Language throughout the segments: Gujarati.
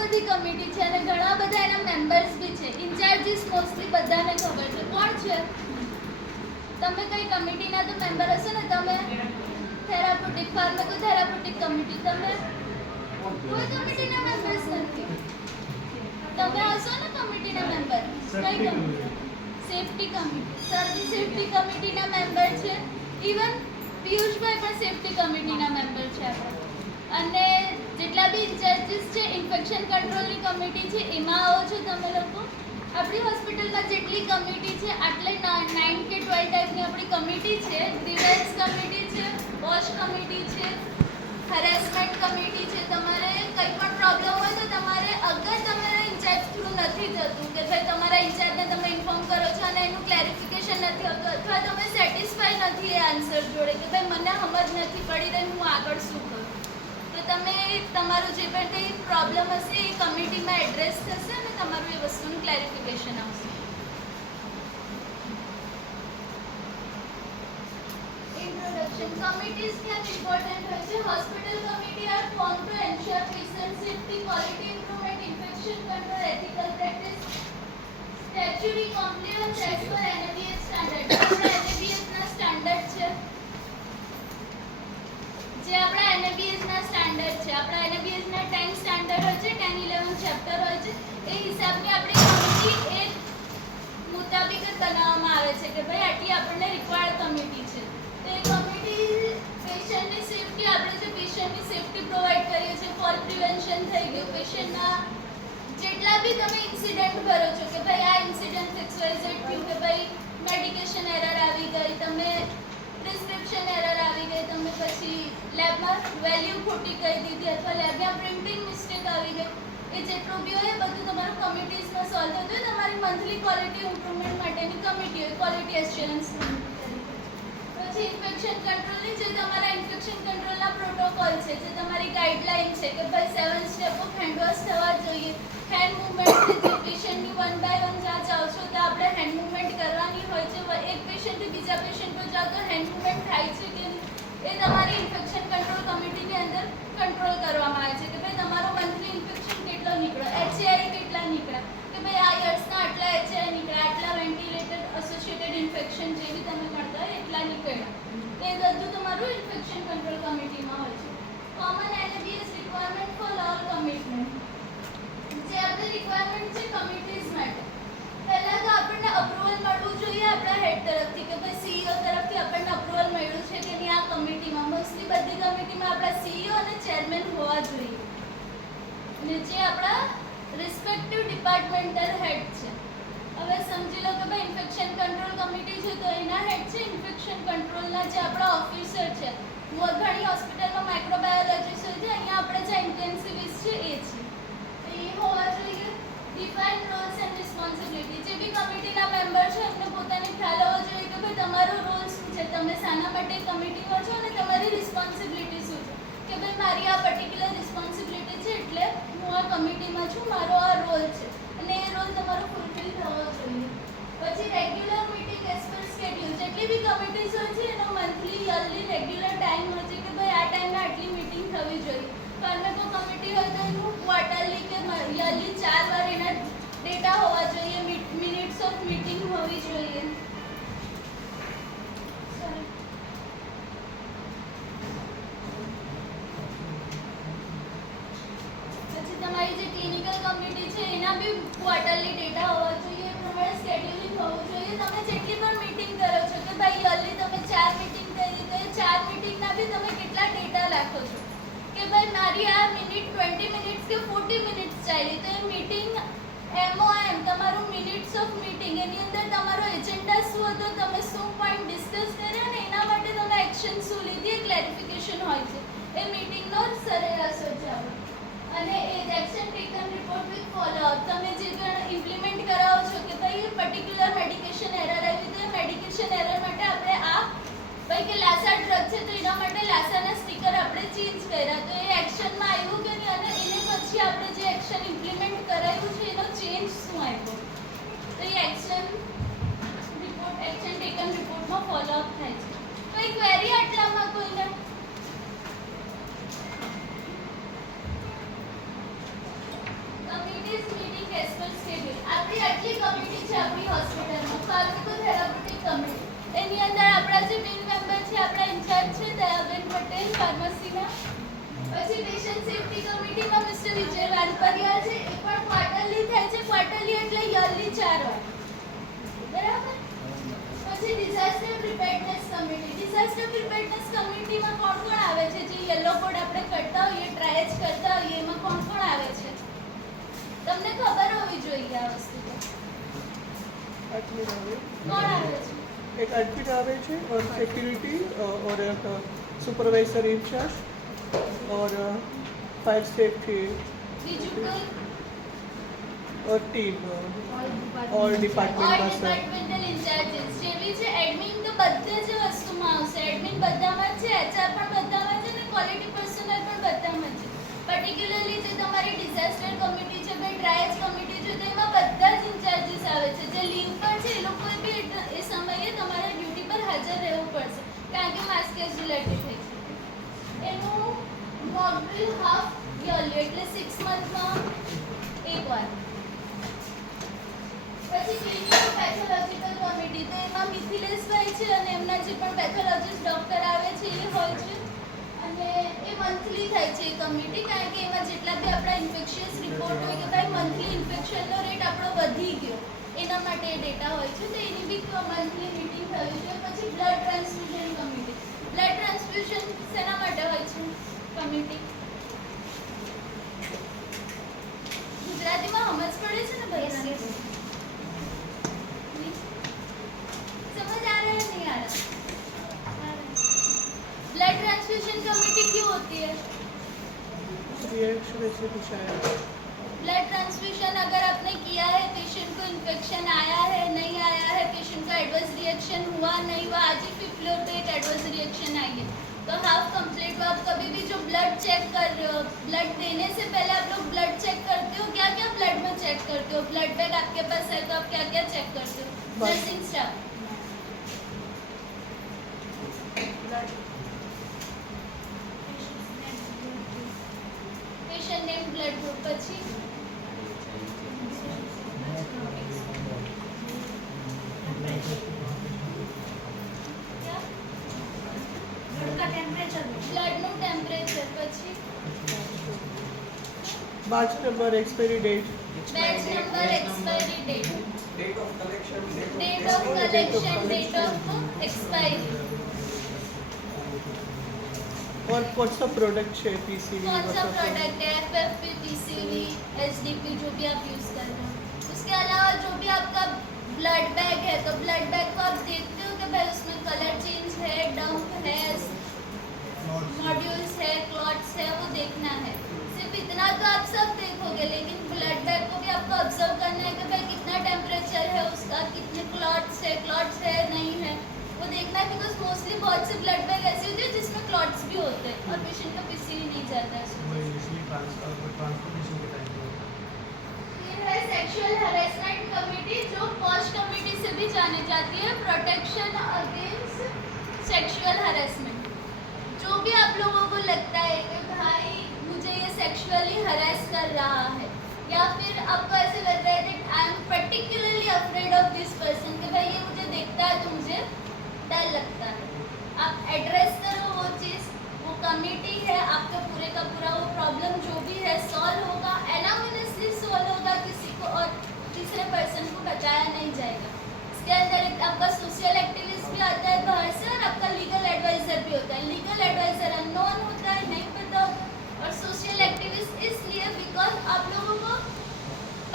બધી કમિટી છે અને ઘણા બધા એના મેમ્બર્સ બી છે. ઇન્ચાર્જીસ મોસ્ટલી બધાને ખબર છે. કોણ છે? તમે કઈ કમિટીના તો મેમ્બર હશો ને. તમે થેરાપ્યુટિક ફાર્માકોથેરાપ્યુટિક કમિટી, તમે કોઈ કમિટીના મેમ્બર્સ નથી. તમે હશો ને કમિટીના મેમ્બર. કઈ કમિટી? Safety committee. સર બી સેફટી કમિટીના મેમ્બર છે. ઇવન પિયુષભાઈ પણ સેફટી કમિટીના મેમ્બર છે આપણે. અને જેટલા બી ઇન્ચાર્જીસ છે ઇન્ફેક્શન કંટ્રોલની કમિટી છે એમાં આવો છો તમે લોકો. આપણી હોસ્પિટલમાં જેટલી કમિટી છે આટલે 9 કે 12 ટાઈપની આપણી કમિટી છે. ગ્રીવન્સ કમિટી છે, વોશ કમિટી છે, હેરેસમેન્ટ કમિટી છે. તમારે કંઈ પણ પ્રોબ્લેમ હોય તો તમારે અગર તમારા ઇન્ચાર્જ થ્રુ નથી થતું કે ભાઈ તમારા ઇન્ચાર્જને તમે ઇન્ફોર્મ કરો છો અને એનું ક્લેરિફિકેશન નથી આવતું અથવા તમે સેટિસ્ફાઈ નથી એ આન્સર જોડે કે ભાઈ મને સમજ નથી પડી રહી હું આગળ શું કરું, તો તમે તમારું જે પણ કંઈ પ્રોબ્લેમ હશે એ કમિટીમાં એડ્રેસ થશે અને તમારું એ વસ્તુનું ક્લેરિફિકેશન આવશે. ઇન્ટ્રોડક્શન. કમિટીઝ કેમ ઇમ્પોર્ટન્ટ હોય છે? Hospital committee are form to ensure patient safety, quality improvement, infection control, ethical practice, statutory compliance as per NABH standard. આપણે એનએબીએસના સ્ટાન્ડર્ડ છે જે આપણા એનએબીએસના સ્ટાન્ડર્ડ છે. આપણા એનએબીએસના 10 સ્ટાન્ડર્ડ હોય છે, 10-11 ચેપ્ટર હોય છે. એ હિસાબની આપણી કમિટી એ મુતાબિક જ બનાવવામાં આવે છે કે ભાઈ આટલી આપણને રિક્વાયર્ડ કમિટી છે. તો એ કમિટી પેશન્ટની સેફટી, આપણે જે પેશન્ટની સેફટી પ્રોવાઈડ કરીએ છીએ, ફોલ પ્રિવેન્શન થઈ ગયું, પેશન્ટના જેટલા બી તમે ઇન્સિડન્ટ ભરો છો કે ભાઈ આ ઇન્સિડન્ટ XYZ થયું કે ભાઈ મેડિકેશન એરર આવી ગઈ, તમે પ્રિસ્ક્રિપ્શન એરર આવી ગઈ, તમે પછી લેબમાં વેલ્યુ ખોટી કહી દીધી અથવા લેબમાં પ્રિન્ટિંગ મિસ્ટેક આવી ગઈ, એ જેટલું બી હોય એ બધું તમારું કમિટીઝમાં સોલ્વ થતું હોય. તમારી મંથલી ક્વોલિટી ઇમ્પ્રુવમેન્ટ માટેની કમિટી હોય, ક્વોલિટી એશ્યોરન્સ કમિટી. પછી ઇન્ફેક્શન કંટ્રોલની જે તમારા ઇન્ફેક્શન કંટ્રોલના પ્રોટોકોલ છે, જે તમારી ગાઈડલાઈન છે કે ભાઈ 7 સ્ટેપ ઓફ હેન્ડવોશ થવા જોઈએ. હેન્ડ મૂવમેન્ટ જે પેશન્ટની 1 બાય 1 જ્યાં જાઓ છો ત્યાં આપણે હેન્ડ મૂવમેન્ટ કરવાની હોય છે. એક પેશન્ટથી બીજા પેશન્ટ પર જાઓ તો હેન્ડ મૂવમેન્ટ થાય છે કે નહીં એ તમારી ઇન્ફેક્શન કંટ્રોલ કમિટીની અંદર કંટ્રોલ કરવામાં આવે છે કે ભાઈ તમારો મંથલી ઇન્ફેક્શન કેટલો નીકળ્યો, HAI કેટલા નીકળ્યા, કે ભાઈ આ યર્સના આટલા HAI નીકળ્યા, આટલા વેન્ટિલેટેડ એસોસિએટેડ ઇન્ફેક્શન જે બી તમે ગણતા હોય એટલા નીકળ્યા. એ બધું તમારું ઇન્ફેક્શન કંટ્રોલ કમિટીમાં હોય છે. Common NABH requirement for all commitment. જે આપણી રિક્વાયરમેન્ટ છે કમિટીઝ માટે, પહેલાં તો આપણને અપ્રુવલ મળવું જોઈએ આપણા હેડ તરફથી કે ભાઈ CEO તરફથી આપણને અપ્રુવલ મળ્યું છે કે નહીં આ કમિટીમાં. મોસ્ટલી બધી કમિટીમાં આપણા CEO અને ચેરમેન હોવા જોઈએ અને જે આપણા રિસ્પેક્ટિવ ડિપાર્ટમેન્ટલ હેડ છે. હવે સમજી લો કે ભાઈ ઇન્ફેક્શન કંટ્રોલ કમિટી છે તો એના હેડ છે ઇન્ફેક્શન કંટ્રોલના જે આપણા ઓફિસર છે. ઘણી હોસ્પિટલમાં માઇક્રોબાયોલોજીસ્ટ હોય છે, અહીંયા આપણે જે ઇન્ટેન્સિવિસ્ટ છે એ છે. એ હોવા જોઈએ. Define Rolls and responsibility. જે બી કમિટીના મેમ્બર છે એમને પોતાને ખ્યાલ હોવો જોઈએ કે ભાઈ તમારો રોલ શું છે, તમે શાના માટે કમિટીમાં છો અને તમારી રિસ્પોન્સિબિલિટી શું છે. કે ભાઈ મારી આ પર્ટિક્યુલર રિસ્પોન્સિબિલિટી છે એટલે હું આ કમિટીમાં છું, મારો આ રોલ છે અને એ રોલ તમારો ફૂલફિલ થવો જોઈએ. પછી regular meeting as per schedule. જેટલી બી કમિટીઝ હોય છે એનો મંથલી યરલી રેગ્યુલર ટાઈમ હોય છે કે ભાઈ આ ટાઈમે આટલી મીટિંગ થવી જોઈએ. ફાર્માકો કમિટી હોય તો એનું ક્વાર્ટરલી કે યરલી 4 વાર એના ડેટા હોવા જોઈએ, મિનિટ્સ ઓફ મીટિંગ હોવી જોઈએ. પછી તમારી જે ક્લિનિકલ કમિટી છે એના બી ક્વાર્ટરલી ડેટા હોવા જોઈએ, એ પ્રમાણે સ્કેડ્યુલિંગ હોવું જોઈએ. તમે જેટલી પણ મીટિંગ કરો છો કે ભાઈ યરલી તમે 4 મીટિંગ કરી તો એ 4 મીટિંગના બી તમે કેટલા ડેટા રાખો છો કે ભાઈ મારી આ મિનિટ 20 મિનિટ્સ કે 40 મિનિટ્સ ચાલી તો એ મીટિંગ MOM તમારું મિનિટ્સ ઓફ મીટિંગ એની અંદર તમારો એજન્ડા શું હતો, તમે શું પોઈન્ટ ડિસ્કસ કર્યા અને એના માટે તમે એક્શન શું લીધી એ ક્લેરિફિકેશન હોય છે. એ મીટિંગનો સરેરાશ હોય છે આપણો. અને એ action taken report with follow up. તમે જે પણ ઇમ્પ્લિમેન્ટ કરાવો છો કે ભાઈ પર્ટિક્યુલર મેડિકેશન એરર આવી તો એ મેડિકેશન એરર માટે આપણે આ ભાઈ કે લાસા ડ્રગ છે તો એના માટે લાસાના સ્ટીકર આપણે ચેન્જ કર્યા તો એ એક્શનમાં આવ્યું કે નહીં અને એને પછી આપણે જે એક્શન ઇમ્પ્લિમેન્ટ કરાવ્યું છે એનો ચેન્જ શું આવ્યો તો એ એક્શન રિપોર્ટ એક્શન ટેકન રિપોર્ટમાં ફોલોઅપ થાય છે. કોઈ ક્વેરી આટલામાં કોઈને? ભાઈ આટલી કમિટી છે આપણી હોસ્પિટલમાં ફાર્માકોથેરાપ્યુટિક કમિટી એની અંદર આપણા જે મેઇન મેમ્બર છે આપણા ઇન્ચાર્જ છે દયાબેન પટેલ ફાર્મસીના પછી પેશન્ટ સેફટી કમિટીમાં મિસ્ટર વિજય વાલપરિયા છે એ પણ ક્વાર્ટરલી થાય છે ક્વાર્ટરલી એટલે યરલી 4 વાર બરાબર પછી ડિઝાસ્ટર પ્રિપેર્ડનેસ કમિટીમાં કોણ કોણ આવે છે જે યલો કોડ આપણે કરતા હોઈએ ટ્રાયજ કરતા હોઈએ એમાં કોણ કોણ આવે છે તમને ખબર હોવી જોઈએ આ વસ્તુ કોણ આવે છે एक एडमिट आवे छे और सिक्योरिटी और एक सुपरवाइजर इंचार्ज और फायर सेफ्टी બીજું કોઈ और टीम और ડિપાર્ટમેન્ટલ ઇન્ચાર્જીસ જેવી છે એડમિન તો બધે જ વસ્તુમાં આવશે એડમિન બધામાં જ છે એચઆર પણ બધામાં છે ને ક્વોલિટી પર્સનલ પણ બધામાં છે પર્ટિક્યુલરલી જે તમારી ડિઝાસ્ટર કમિટી છે ભાઈ ટ્રાયજ કમિટી છે તો એમાં બધા જ ઇન્ચાર્જીસ આવે છે જે લીવ પર છે એ લોકોએ બી એ સમયે તમારે ડ્યુટી પર હાજર રહેવું પડશે કારણ કે માસ કેઝ્યુઅલિટી થઈ છે એનું મોક ડ્રીલ હાફ યરલી એટલે 6 મંથમાં એકવાર પછી ક્લિનિકલ પેથોલોજીકલ કમિટી તો એમાં મિથિલેશભાઈ છે અને એમના જે પણ પેથોલોજીસ્ટ ડોક્ટર આવે છે એ હોય છે અને એ મંથલી થાય છે એ કમિટી કારણ કે એમાં જેટલા બી આપણા ઇન્ફેક્શિયસ રિપોર્ટ હોય કે ભાઈ મંથલી ઇન્ફેક્શનનો રેટ આપણો વધી ગયો એના માટે એ ડેટા હોય છે તો એની બી મંથલી મીટિંગ થવી જોઈએ પછી blood transfusion committee blood transfusion શેના માટે હોય છે કમિટી ગુજરાતીમાં સમજ પડે છે ને ભાઈ समझ आ रहा है नहीं आ रहा ब्लड ट्रांसफ्यूजन कमेटी क्यों होती है रिएक्शन ऐसे कुछ आया ब्लड ट्रांसफ्यूजन अगर आपने किया है पेशेंट को इन्फेक्शन आया है नहीं आया है पेशेंट का एडवर्स रिएक्शन हुआ नहीं हुआ आज ही 5th फ्लोर पे एक एडवर्स रिएक्शन आई है तो हाफ कंप्लीट हो आप कभी भी जो ब्लड चेक कर रहे हो ब्लड देने से पहले आप लोग ब्लड चेक करते हो क्या क्या ब्लड में चेक करते हो ब्लड बैग आपके पास है तो आप क्या क्या चेक करते हो nursing staff patient name blood group પછી ब्लड નું ટેમ્પરેચર પછી batch number expiry date batch number expiry date date of collection date of collection date of expiry और कौन सा प्रोडक्ट है पीसीवी कौन सा प्रोडक्ट है एफएफपी पीसीवी एसडीपी जो भी आप यूज कर रहे हो उसके अलावा जो भी आपका ब्लड बैग है तो ब्लड बैग को आप देखते हो कि भाई उसमें कलर चेंज है डंप है मॉड्यूल्स है क्लॉट्स है वो देखना है सिर्फ इतना तो आप सब देखोगे लेकिन ब्लड बैग को भी आपको ऑब्जर्व करना है कि भाई कितना टेम्परेचर है उसका कितने क्लॉट्स है नहीं है वो देखना है बिकॉज मोस्टली बहुत से ब्लड बैग ऐसे होते हैं जिसमें क्लॉट्स भी होते हैं और पेशेंट का पीसीवी नहीं जाता है ये है सेक्सुअल हैरेसमेंट कमेटी जो पॉश कमेटी से भी जानी जाती है प्रोटेक्शन अगेंस्ट सेक्सुअल हैरेसमेंट जो भी आप लोगों को लगता है कि भाई मुझे ये सेक्सुअली हरास कर रहा है या फिर आपको ऐसे लग रहा है कि I am particularly afraid of this person कि भाई ये मुझे देखता है तो मुझे डर लगता है आप एड्रेस करो वो चीज़ वो कमेटी है आपका पूरे का पूरा वो प्रॉब्लम जो भी है सॉल्व होगा एनामिनसली सॉल्व होगा किसी को और तीसरे पर्सन को बताया नहीं जाएगा इसके अंदर एक आपका सोशल एक्टिविस्ट भी आता है बाहर से और आपका लीगल एडवाइज़र भी होता है लीगल एडवाइज़र अननोन होता है नहीं पता और सोशल एक्टिविस्ट इसलिए बिकॉज आप लोगों को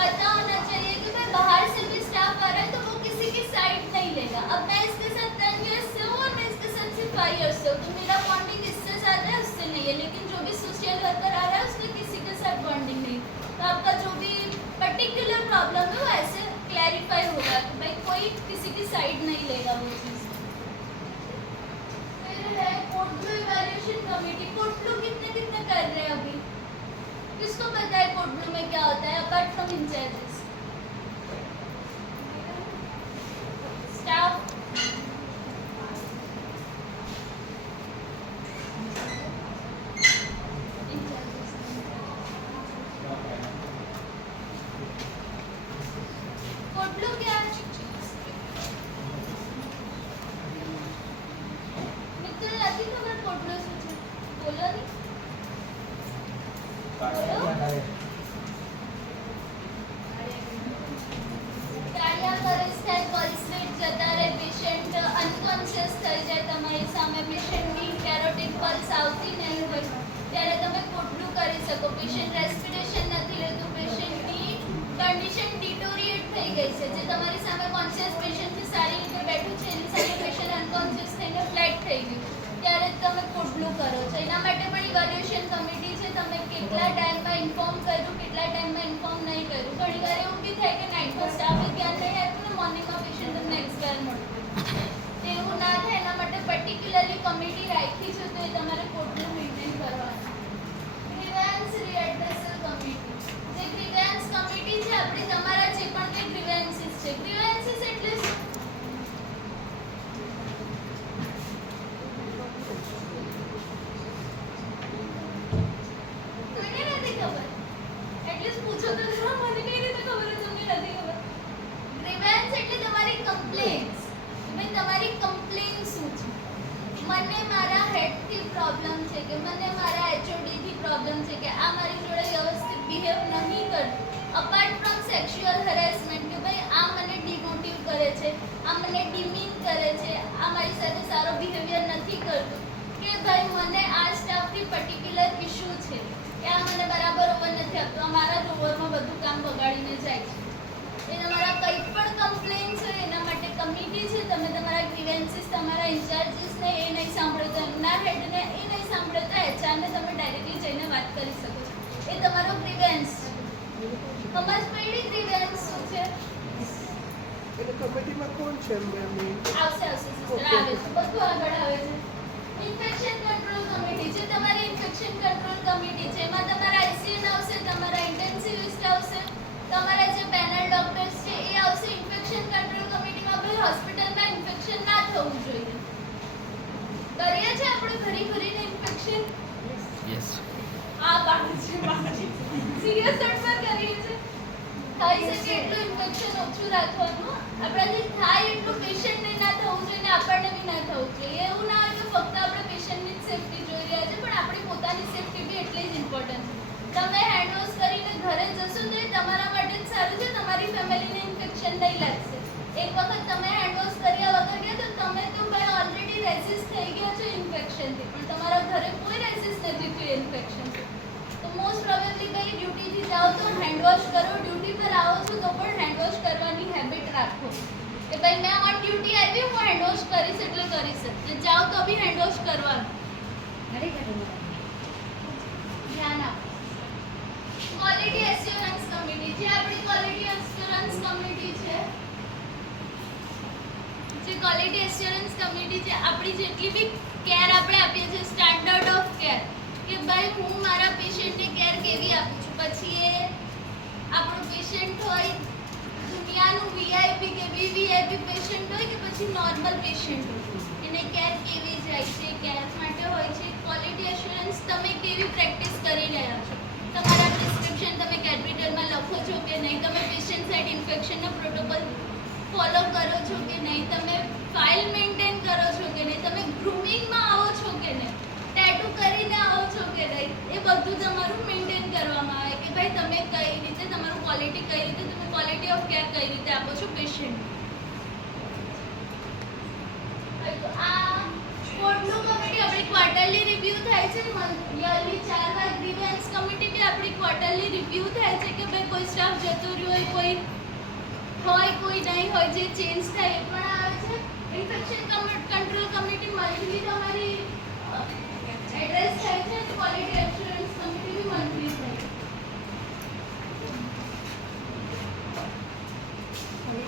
पता होना चाहिए कि भाई बाहर से भी स्टाफ आ रहा है तो वो किसी की साइड नहीं लेगा अब मैं इसके साथ 10 years से हूँ और मैं इसके साथ सिर्फ 5 years से हूँ तो मेरा बॉन्डिंग इससे ज़्यादा है उससे नहीं है लेकिन जो भी सोशल वर्कर आ रहा है उसका किसी के साथ बॉन्डिंग नहीं तो आपका जो भी पर्टिकुलर प्रॉब्लम है वो ऐसे क्लैरिफाई होगा कि भाई कोई किसी की साइड नहीं लेगा वो चीज़ फिर है code blue evaluation committee code blue कितने कितने कर रहे हैं अभी किसको पता है कोड ब्लू में क्या होता है apart from incharges staff cardiac arrest થાય, પલ્સ રેટ જતા રહે, પેશન્ટ અનકોન્શિયસ થઈ જાય તમારી સામે, પેશન્ટની કેરોટિડ પલ્સ આવતી નહીં હોય ત્યારે તમે કેટલું કરી શકો. પેશન્ટ રેસ્પિરેશન નથી લેતું, પેશન્ટની કન્ડિશન ડિટોરિએટ થઈ ગઈ છે, જે તમારી સામે કોન્શિયસ પેશન્ટ છે, સારી રીતે બેઠું છે, એની સામે પેશન્ટ અનકોન્શિયસ થઈને ફ્લેટ થઈ ગયું, ત્યારે તમે કેટલું કરો છો. એના માટે પણ ઇવેલ્યુએશન કમિટી છે, તમે કેટલા ટાઈમમાં ઇન્ફોર્મ કર્યું, કેટલા ટાઈમમાં ઇન્ફોર્મ નહીં કર્યું. ઘણીવાર એવું બી થાય કે નાઇટમાં સ્ટાફે ધ્યાન નહીં આપ્યું ને મોર્નિંગમાં પેશન્ટ તમને એક્સપાયર મળતું. તેવું ના થાય એના માટે પર્ટિક્યુલરલી કમિટી રાખી છે, તો એ તમારે કોર્ટનું મેન્ટેન કરવાનું. ગ્રીવન્સ રીએડ્રેસલ કમિટી, જે ગ્રીવન્સ કમિટી છે આપણી, તમારા જે પણ કંઈ ગ્રીવન્સીસ છે, ગ્રીવન્સીસ એટલે શું? કોઈને નથી ખબર? એટલીસ્ટ પૂછો તો ખરા, મને કઈ રીતે ખબર છે તમને નથી ખબર? ગ્રીવન્સ એટલે તમારી કમ્પ્લેન્ટ્સ. ભાઈ તમારી કમ્પ્લેન શું છે? મને મારા હેડથી પ્રોબ્લેમ છે, કે મને મારા એચઓડીથી પ્રોબ્લેમ છે, કે આ મારી જોડે વ્યવસ્થિત બિહેવ નહીં કરતું. અપાર્ટ ફ્રોમ સેક્સ્યુઅલ હેરેસમેન્ટ, કે ભાઈ આ મને ડિમોટિવ કરે છે, આ મને ડિમીન કરે છે, આ મારી સાથે સારો બિહેવિયર નથી કરતું, કે ભાઈ મને આ સ્ટાફથી પર્ટિક્યુલર ઇશ્યુ છે, કે આ મને બરાબર ઓવર નથી આપતો, આ મારા જ ઓવરમાં બધું કામ બગાડીને જાય છે. એ તમારા કંઈ પણ કમ્પ્લેન છે એના માટે કમિટી છે. તમે તમારા ગ્રીવન્સીસ તમારા ઇન્ચાર્જીસને એ નહીં સાંભળે તો એમના હેડને, એ નહીં સાંભળે તો એચઆરને તમે ડાયરેક્ટલી જઈને વાત કરી શકો છો. એ તમારો ગ્રીવન્સ છે. સમજ પડી ગ્રીવન્સ શું છે? એટલે કમિટીમાં કોણ છે મેમ? આવશે સિસ્ટર, આવે છે, બધું આગળ આવે છે. ઇન્ફેક્શન કંટ્રોલ કમિટી છે, તમારી ઇન્ફેક્શન કંટ્રોલ કમિટી છે. એમાં તમારા આઈસીએન આવશે, તમારા ઇન્ટેન્સિવિસ્ટ આવશે, તમારા જે પેનલ ડોક્ટર્સ છે એ આવશે. ઇન્ફેક્શન કંટ્રોલ કમિટીમાં ભાઈ હોસ્પિટલમાં ઇન્ફેક્શન ના થવું જોઈએ. કરીએ છે આપણે ફરી ફરીને ઇન્ફેક્શન? યસ. આ બાજુ છે, સિરિયસ નોટ પર કરીએ છે. થઈ શકે એટલું ઇન્ફેક્શન ઓછું રાખવાનું. આપણાથી થાય એટલું પેશન્ટને ના થવું જોઈએ ને આપણને બી ના થવું જોઈએ. એવું ના હોય કે ફક્ત આપણે પેશન્ટની જ સેફટી જોઈ રહ્યા છે, પણ આપણી પોતાની સેફટી બી એટલી જ ઇમ્પોર્ટન્ટ છે. તમે હેન્ડ વોશ કરીને ઘરે જશો તો એ તમારા માટે જ સારું છે, તમારી ફેમિલીને ઇન્ફેક્શન નહીં લાગશે. એક વખત તમે હેન્ડ વોશ કર્યા વગર ગયા તો તમે તો ભાઈ ઓલરેડી રેસિસ્ટ થઈ ગયા છો ઇન્ફેક્શનથી, પણ તમારા ઘરે કોઈ રેસિસ્ટ નથી થયું ઇન્ફેક્શનથી. તો મોસ્ટ પ્રોબેબલી કંઈ ડ્યુટીથી જાઓ તો હેન્ડ વોશ કરો. ડ્યુટી પર આવો છો તો પણ હેન્ડ વોશ કરવાની હેબિટ રાખો, કે ભાઈ મેં ઓન ડ્યુટી આવી, હું હેન્ડ વોશ કરીશ એટલે કરીશ જ. જાઓ તો બી હેન્ડ વોશ કરવાનું. ધ્યાન આપો. ક્વોલિટી એસ્યોરન્સ કમિટી, જે આપણી ક્વોલિટી એસ્યોરન્સ કમિટી છે, જે ક્વોલિટી એસ્યોરન્સ કમિટી છે, આપણી જેટલી બી કેર આપણે આપીએ છીએ, સ્ટાન્ડર્ડ ઓફ કેર, કે ભાઈ હું મારા પેશન્ટની કેર કેવી આપું છું. પછી એ આપણું પેશન્ટ હોય દુનિયાનું વીઆઈપી કે વીવીઆઈપી પેશન્ટ હોય કે પછી નોર્મલ પેશન્ટ હોય, એને કેર કેવી જાય છે, કેર માટે હોય છે. ક્વોલિટી એસ્યોરન્સ તમે કેવી પ્રેક્ટિસ કરી રહ્યા છો, તમારા પ્રિસ્ક્રિપ્શન તમે કેપિટલમાં લખો છો કે નહીં, તમે પેશન્ટ સાઇડ ઇન્ફેક્શનનો પ્રોટોકોલ ફોલો કરો છો કે નહીં, તમે ફાઇલ મેન્ટેન કરો છો કે નહીં, તમે ગ્રૂમિંગમાં આવો છો કે નહીં, ટેટુ કરીને આવો છો કે નહીં, એ બધું તમારું મેન્ટેન કરવામાં આવે કે ભાઈ તમે કઈ રીતે તમારું ક્વોલિટી, કઈ રીતે તમે ક્વોલિટી ઓફ કેર કઈ રીતે આપો છો પેશન્ટ. આ કોર્ટનું કમિટી આપણી ક્વાર્ટરલી રિવ્યૂ થાય છે, યરલી 4 વાર. ગ્રીવન્સ કમિટી બી આપણી ક્વાર્ટરલી રિવ્યૂ થાય છે, કે ભાઈ કોઈ સ્ટાફ જતો રહ્યો હોય, કોઈ નહીં હોય, જે ચેન્જ થાય એ પણ આવે છે. ઇન્ફેક્શન કંટ્રોલ કમિટી મંથલી તમારી એડ્રેસ થાય છે, ક્વોલિટી એશ્યોરન્સ કમિટી બી મંથલી થાય છે.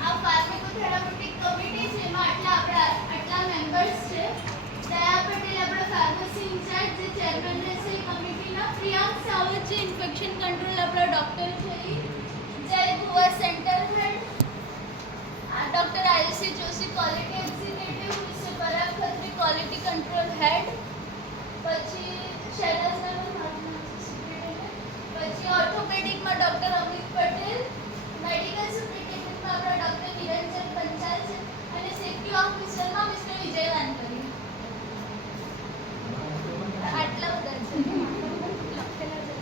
આ ફાર્માકોથેરાપ્યુટિક કમિટી છે, એમાં આટલા મેમ્બર્સ છે. દયા પટેલ આપણા ફાર્મસી ઇન્ચાર્જ, જે ચેરમેન રહેશે એ કમિટીના. પ્રિયાંક સાવત છે ઇન્ફેક્શન કંટ્રોલ આપણા ડૉક્ટર છે. Jay Bhuva centre head. Doctor Ayushi Joshi quality executive, mister Parag Khatri quality control head. પછી શૈલાજ પછી ઓર્થોપેડિકમાં ડૉક્ટર અમિત પટેલ, મેડિકલ સુપ્રિન્ટેન્ડન્ટમાં આપણા ડૉક્ટર નિરંજન પંચાલ છે, અને સેફ્ટી ઓફિસરમાં મિસ્ટર વિજય વાનકરી. આટલા બધા છે લખેલા છે.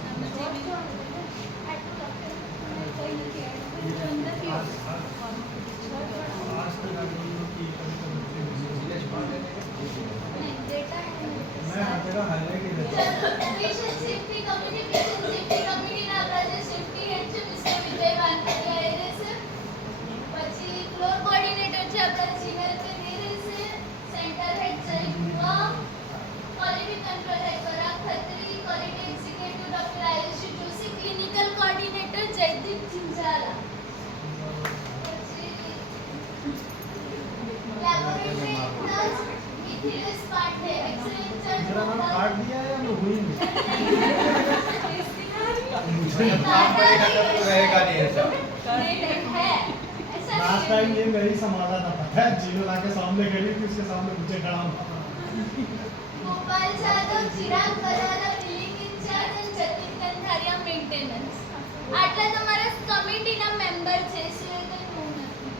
मिथिलेश पांडे एक्सेलेंट जज मेरा नाम काट दिया है या मैं हुई नहीं मुझे काम करेगा तब तो रहेगा नहीं ऐसा नहीं है ऐसा लास्ट नहीं टाइम है। ये मेरी संभाला था पता है जीनो लाके सामने खड़ी थी उसके सामने मुझे खड़ा होना पड़ा गोपाल जाधव चिराग बराला બિલિંગ ઇન્ચાર્જ અને જતીન કંથારિયા મેન્ટેનન્સ આટલા તમારા કમિટીના મેમ્બર છે સિવાય કંઈ હું નથી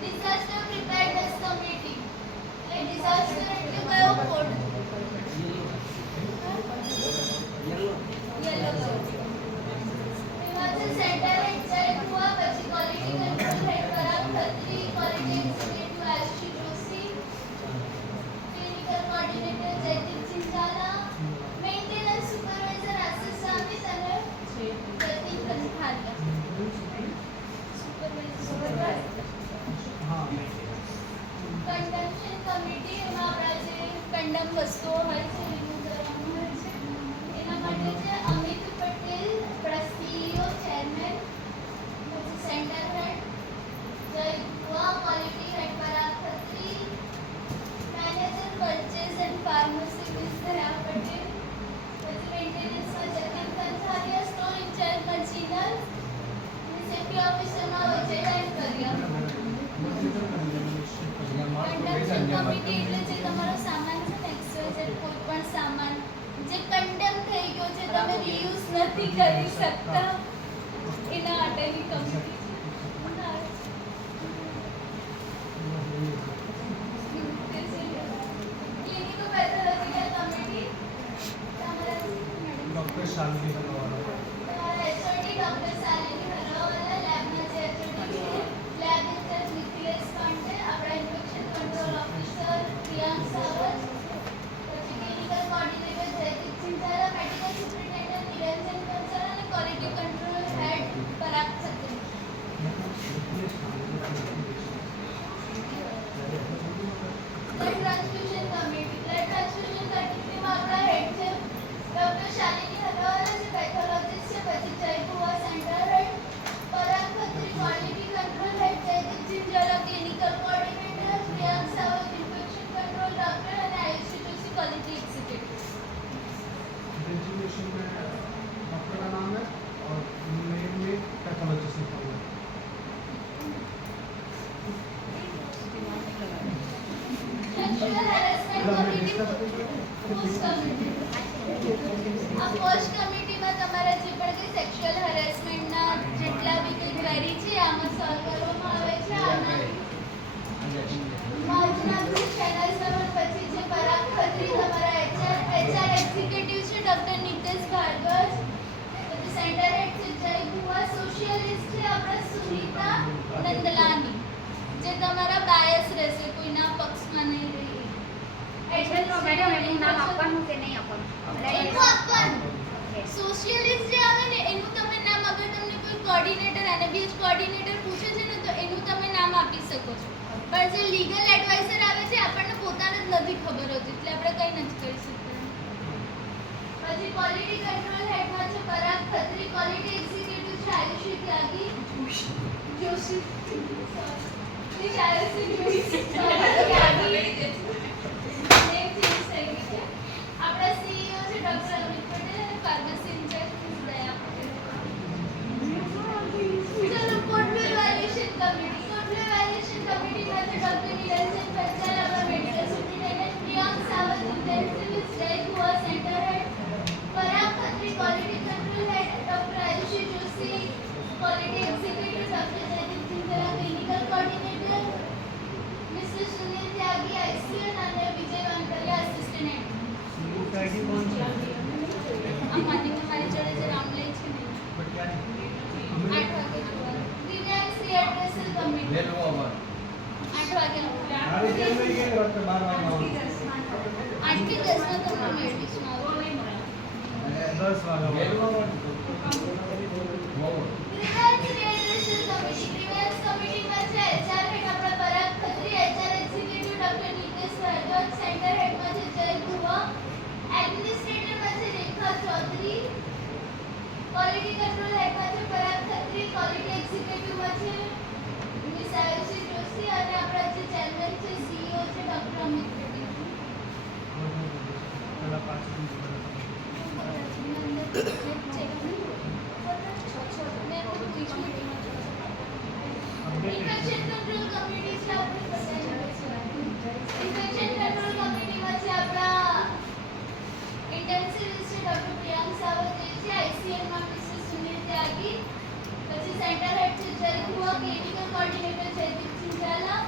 ડિઝાસ્ટર પ્રિપેરનેસ કમિટી એટલે ડિઝાસ્ટર એટલે કયો કોડ યલો એમાં છે સેન્ટર હેડ જય કુવા પછી quality control head Parag Khatri quality executive Ashi Joshi clinical coordinator Jaydeep Chinchala maintenance supervisor Ashish Samit અને જતીન કંથારિયા સુપરવાઇઝર हाँ કન્ડમ્શન કમિટી એમાં આપણા જે કન્ડમ વસ્તુઓ હોય છે રિમૂવ કરવાનું હોય છે એના માટે છે અમિત પટેલ આપણા સીઈઓ ચેરમેન પછી centre head Jay Guva quality head Parag Khatri manager purchase and pharmacy miss Daya Patel પછી મેન્ટેનન્સમાં જતીન કંથારિયા સ્ટોર ઇન્ચાર્જ મચીનલ અને સેફ્ટી ઓફિસરમાં વિજયલાલ કર્યા કન્ડમ્શન કમિટી એટલે જે તમારો સામાન છે ને એક્સવાયઝેડ કોઈ પણ સામાન જે કન્ડમ થઈ ગયો છે તમે રીયુઝ નથી કરી શકતા એના માટેની committee clinico pathological committee doctor Shalini Halwala તમારા એચઓડી ડોક્ટર શાલિની હરવાવાલા લેબના જે એચઓડી છે લેબ ઇન્ચાર્જ મિથિલેશ પાંડે આપણા infection control officer Priyank Savat પછી clinical coordinator Jaydeep Chinchala medical superintendent Niranjan Kansal અને quality control head Parag Khatri blood transfusion committee કમિટીમાં આપણા હેડ છે ડોક્ટર શાલિની હરવાવાલા જે પેથોલોજીસ્ટ છે પછી Jay Gova centre head Parag Khatri quality control head Jaydeep Chinchala clinical coordinator Priyank Savat infection control doctor અને Ayushi Joshi quality executive designation में डॉक्टर का नाम है और नेम में पैथोलॉजिस्ट लिखा हुआ है sexual harassment committee post committee આ પોસ્ટ કમિટીમાં તમારા જે પણ કંઈ સેક્સ્યુઅલ હેરેસમેન્ટના જેટલા બી કંઈ ક્વેરી છે આમાં સોલ્વ કરવામાં આવે છે આના માર્ચના ચેનલ સેવન પછી જે પરાગ ખત્રી તમારા એચઆર એક્ઝિક્યુટિવ છે ડોક્ટર નિતેશ ભારદ્વાજ પછી સેન્ટર હેડ છે જય ગુવા સોશિયલિસ્ટ છે આપણા સુનીતા નંદલાની જે તમારા બાયસ રહેશે કોઈના પક્ષમાં નહીં રહી એટલે તો મેડમ એનું નામ આપવાનું કે નહીં આપવાનું એનું આપવાનું સોશિયલિસ્ટ જે આવે ને એનું તમે નામ અગર તમને કોઈ કોઓર્ડિનેટર એનબીએચ કોઓર્ડિનેટર પૂછે છે ને તો એનું તમે નામ આપી શકો છો પણ જે લીગલ એડવાઇઝર આવે છે આપણને પોતાને જ નથી ખબર હોતી એટલે આપણે કંઈ નથી કરી શકતા પછી ક્વોલિટી કંટ્રોલ હેડમાં છે પરાગ ખત્રી ક્વોલિટી એક્ઝિક્યુટિવ છે આયુષી ત્યાગી જોશી આયુષી જોશી ત્યાગી નેમ ચેન્જ થઈ ગઈ છે આપણા સીઈઓ છે ડોક્ટર અમિત પટેલ અને pharmacy in charge miss Daya Patel ચલો કોર્ટનું ઇવેલ્યુએશન કમિટી કોર્ટનું ઇવેલ્યુએશન કમિટીમાં છે ડોક્ટર નિરંજન પંચાલ આપણા medical superintendent Priyank Savat intensivist Jay Gova centre head Parag Khatri quality control head doctor Ayushi Joshi quality executive doctor Jaydeep Chinchala clinical coordinator mister Sunil Tyagi ICU અને વિજય વાંકરિયા આસિસ્ટન્ટ वो टैगी कौन सा है આ મારી જોડે જે રાઉન્ડ લે છે ને बट क्या है 8 વાગે દિવ્યાંગ શ્રી એડ્રેસલ ले કમિટી लो अब 8 વાગે हमारे जेल में ये डॉक्टर बार बार 8 થી 10 માં તમને મેળવીશું આવો 10 वाला ले लो अब वो દિવ્યાંગ શ્રી એડ્રેસલ કમિટી દિવ્યાંગ કમિટીમાં છે એચઆર હેડ આપણા Parag Khatri HR executive doctor Nitesh Bhardwaj centre હેડમાં છે જય ગુવા એડમિનિસ્ટ્રેટરમાં છે રેખા ચૌધરી ક્વોલિટી કંટ્રોલ હેડમાં છે પરાગ ખત્રી ક્વોલિટી એક્ઝિક્યુટિવમાં છે મિસ આયુષી જોશી અને આપણા જે ચેરમેન છે સીઈઓ છે ડોક્ટર અમિત પટેલ મેં પૂછ્યું ઇન્ફેક્શન કંટ્રોલ કમિટી છે આપણે ઇન્ફેક્શન કંટ્રોલ કમિટીમાં છે આપણા ઇન્ટેન્સિવિસ્ટ ડોક્ટર પ્રિયાંક સાવત છે આઈસીએમ માં મિસ્ટર સુનિલ ત્યાગી પછી સેન્ટર હેડ છે Jay Dua clinical coordinator Jaydeep Sinjala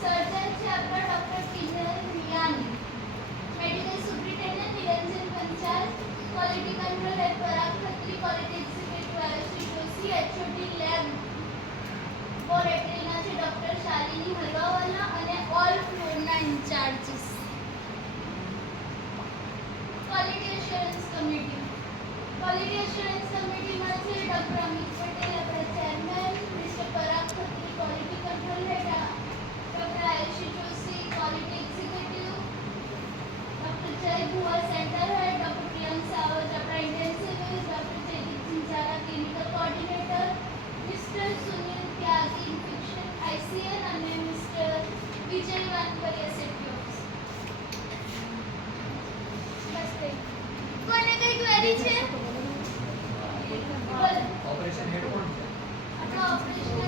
surgeon છે આપણા doctor Kinnar Miyani medical superintendent Niranjan Panchal quality control head Parag Khatri quality executive Ayushi Joshi HOD lab for એપ્રિલના છે ડોક્ટર શાલિની હલવાવાલા અને ઓલ ફ્લોરના ઇન્ચાર્જીસ ક્વોલિટી એશ્યોરન્સ કમિટી કમિટીમાં છે ડોક્ટર અમિત પટેલ આપણા chairman mister Parag Khatri quality control head doctor Ayushi Joshi quality executive doctor Jay Bhuva centre head doctor Priyank Savat આપણા intensivist doctor Jaydeep Sinjala clinical coordinator mister Sunil Tyagi infection ICN અને mister Vijay Vankaria safety officer બસ કઈ કોને કઈ ક્વેરી છે બોલો ઓપરેશન હેડ કોણ છે આપણા ઓપરેશનલ